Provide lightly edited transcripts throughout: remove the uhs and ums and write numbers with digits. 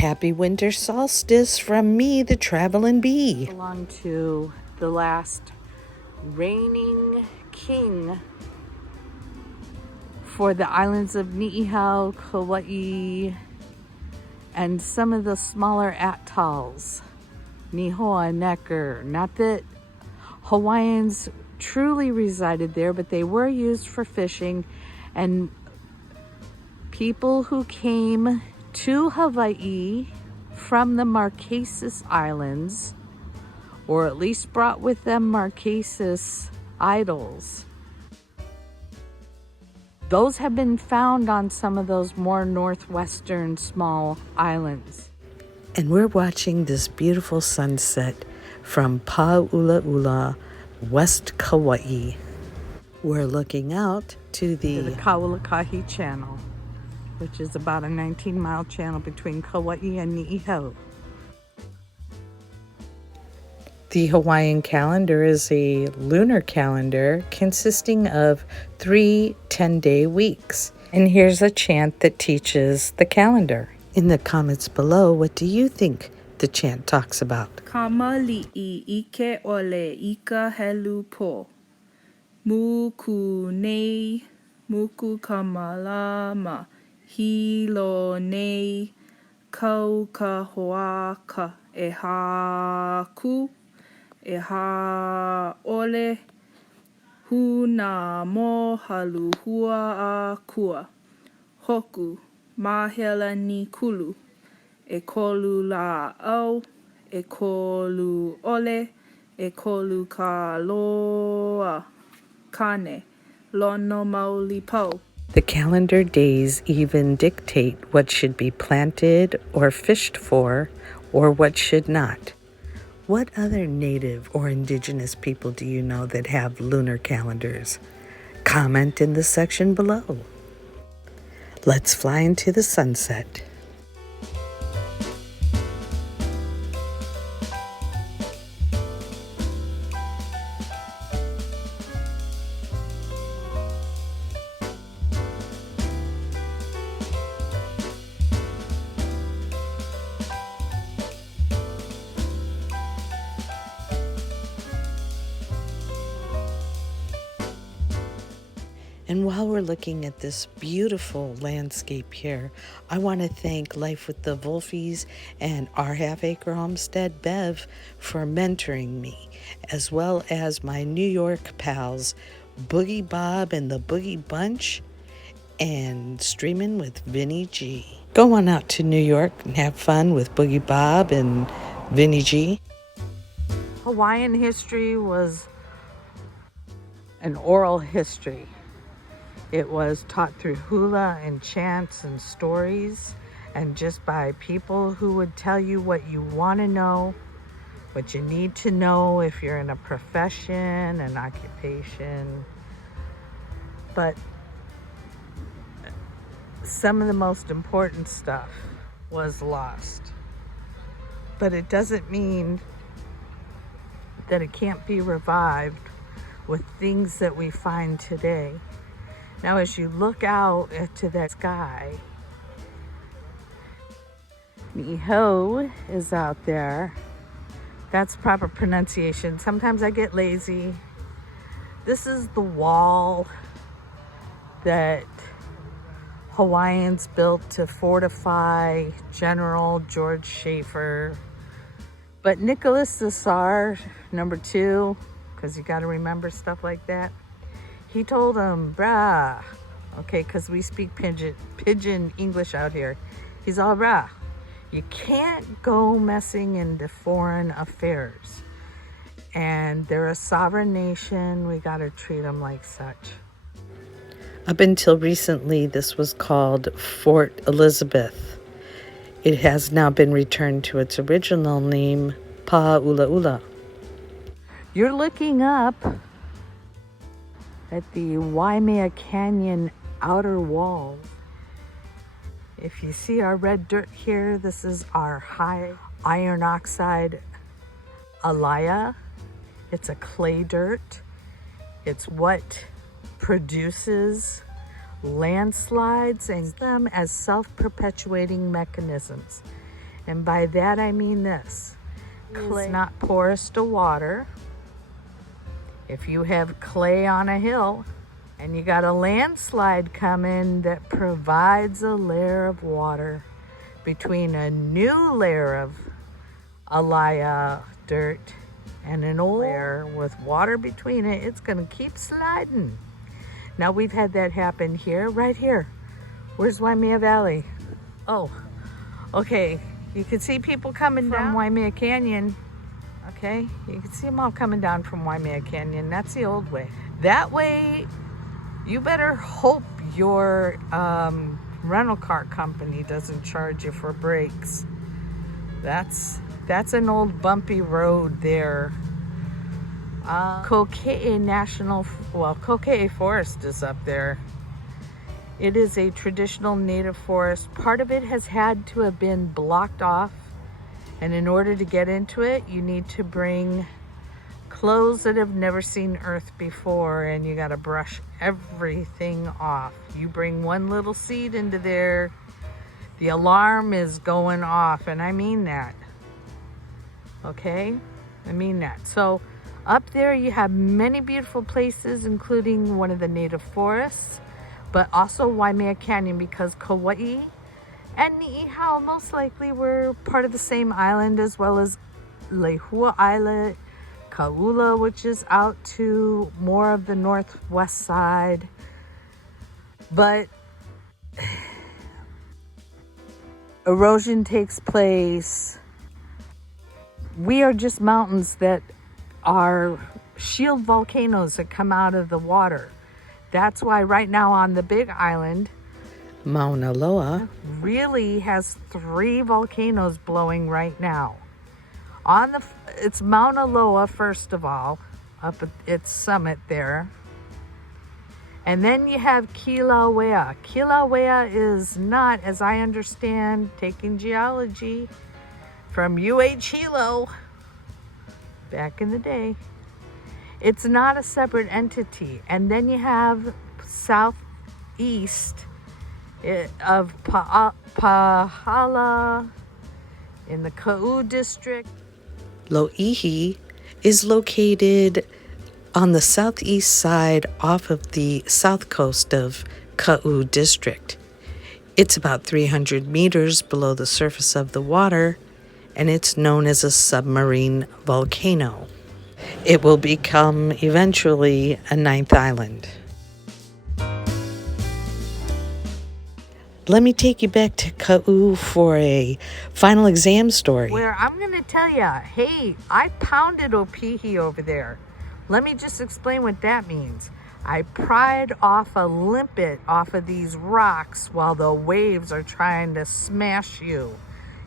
Happy winter solstice from me, the traveling bee. Belong to the last reigning king for the islands of Niihau, Kaua'I, and some of the smaller atolls. Nihoa, Necker. Not that Hawaiians truly resided there, but they were used for fishing, and people who came to Hawaii from the Marquesas Islands, or at least brought with them Marquesas idols. Those have been found on some of those more northwestern small islands. And we're watching this beautiful sunset from Pa'ulaula, West Kaua'I. We're looking out to the Kaua'I channel, which is about a 19-mile channel between Kaua'I and Niihau. The Hawaiian calendar is a lunar calendar consisting of 3 10-day weeks. And here's a chant that teaches the calendar. In the comments below, what do you think the chant talks about? Kamali'i ike ole ika helu po. Muku nei, muku kamalama. Hilo nei, kau ka hoaka. E haku, e ha ole. Huna mo halu hua a kua. Hoku, mahela ni kulu. E kolu la au, e kolu ole, e kolu ka loa kane, lono mauli po. The calendar days even dictate what should be planted or fished for, or what should not. What other native or indigenous people do you know that have lunar calendars? Comment in the section below. Let's fly into the sunset. And while we're looking at this beautiful landscape here, I want to thank Life with the Wolfies and our half-acre homestead, Bev, for mentoring me, as well as my New York pals, Boogie Bob and the Boogie Bunch, and Streaming with Vinny G. Go on out to New York and have fun with Boogie Bob and Vinny G. Hawaiian history was an oral history. It was taught through hula and chants and stories, and just by people who would tell you what you want to know, what you need to know if you're in a profession, an occupation. But some of the most important stuff was lost. But it doesn't mean that it can't be revived with things that we find today. Now, as you look out to that sky, Niihau is out there. That's proper pronunciation. Sometimes I get lazy. This is the wall that Hawaiians built to fortify General George Schaefer. But Nicholas the Tsar, #2, because you got to remember stuff like that, he told him, brah, okay, because we speak pidgin English out here. He's all, brah, you can't go messing into foreign affairs. And they're a sovereign nation. We got to treat them like such. Up until recently, this was called Fort Elizabeth. It has now been returned to its original name, Pa'ulaula. You're looking up at the Waimea Canyon outer wall. If you see our red dirt here, this is our high iron oxide alaya. It's a clay dirt. It's what produces landslides and them as self-perpetuating mechanisms. And by that I mean this. Clay is not porous to water. If you have clay on a hill and you got a landslide coming that provides a layer of water between a new layer of alaya dirt and an old layer with water between it, it's gonna keep sliding. Now we've had that happen here, right here. Where's Waimea Valley? Oh, okay. You can see people coming down Waimea Canyon. Okay, you can see them all coming down from Waimea Canyon. That's the old way. That way, you better hope your rental car company doesn't charge you for brakes. That's an old bumpy road there. Kaua'I Forest is up there. It is a traditional native forest. Part of it has had to have been blocked off, and in order to get into it, you need to bring clothes that have never seen earth before, and you gotta brush everything off. You bring one little seed into there, the alarm is going off, and I mean that. Okay? I mean that. So up there you have many beautiful places, including one of the native forests, but also Waimea Canyon, because Kaua'I and Ni'ihau most likely were part of the same island, as well as Lehua Islet, Kaula, which is out to more of the northwest side. But erosion takes place. We are just mountains that are shield volcanoes that come out of the water. That's why right now on the big island, Mauna Loa really has 3 volcanoes blowing right now. It's Mauna Loa, first of all, up at its summit there. And then you have Kilauea. Kilauea is not, as I understand, taking geology from UH Hilo back in the day. It's not a separate entity. And then you have southeast of Pahala in the Kaua'u district. Lo'ihi is located on the southeast side off of the south coast of Kaua'u district. It's about 300 meters below the surface of the water, and it's known as a submarine volcano. It will become eventually a 9th island. Let me take you back to Kaua'u for a final exam story. Where I'm going to tell you, hey, I pounded opihi over there. Let me just explain what that means. I pried off a limpet off of these rocks while the waves are trying to smash you.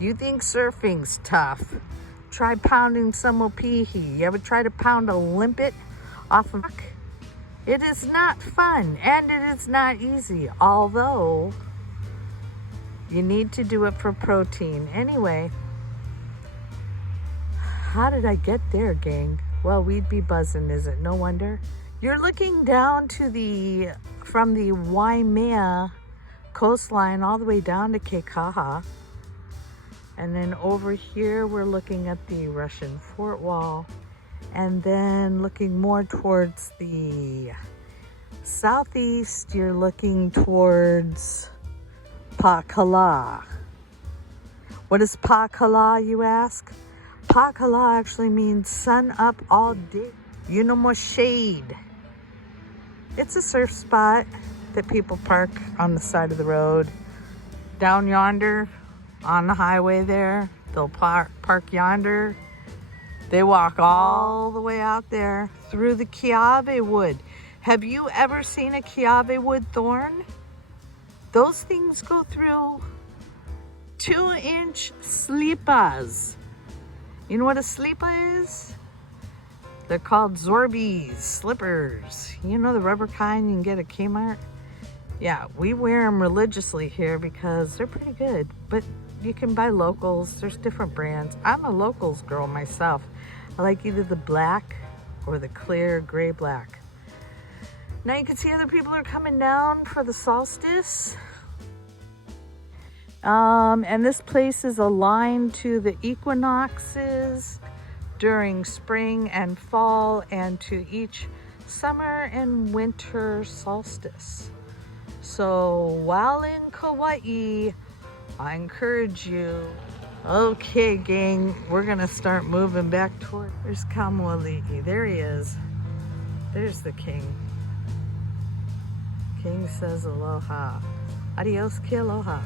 You think surfing's tough? Try pounding some opihi. You ever try to pound a limpet off a rock? It is not fun, and it is not easy, although you need to do it for protein. Anyway, how did I get there, gang? Well, we'd be buzzing, is it? No wonder. You're looking down to from the Waimea coastline all the way down to Keikaha. And then over here, we're looking at the Russian fort wall. And then looking more towards the southeast, you're looking towards Pakala. What is Pakala, you ask? Pakala actually means sun up all day. You know, more shade. It's a surf spot that people park on the side of the road. Down yonder on the highway there, they'll park yonder. They walk all the way out there through the kiave wood. Have you ever seen a kiave wood thorn? Those things go through 2-inch slipas. You know what a slipa is? They're called Zorbies, slippers. You know the rubber kind you can get at Kmart? Yeah, we wear them religiously here because they're pretty good. But you can buy locals. There's different brands. I'm a locals girl myself. I like either the black or the clear gray black. Now you can see other people are coming down for the solstice. And this place is aligned to the equinoxes during spring and fall, and to each summer and winter solstice. So while in Kaua'i, I encourage you. Okay, gang, we're gonna start moving back toward. There's Kaua'i. There he is. There's the king. King says aloha. Adios, ke aloha.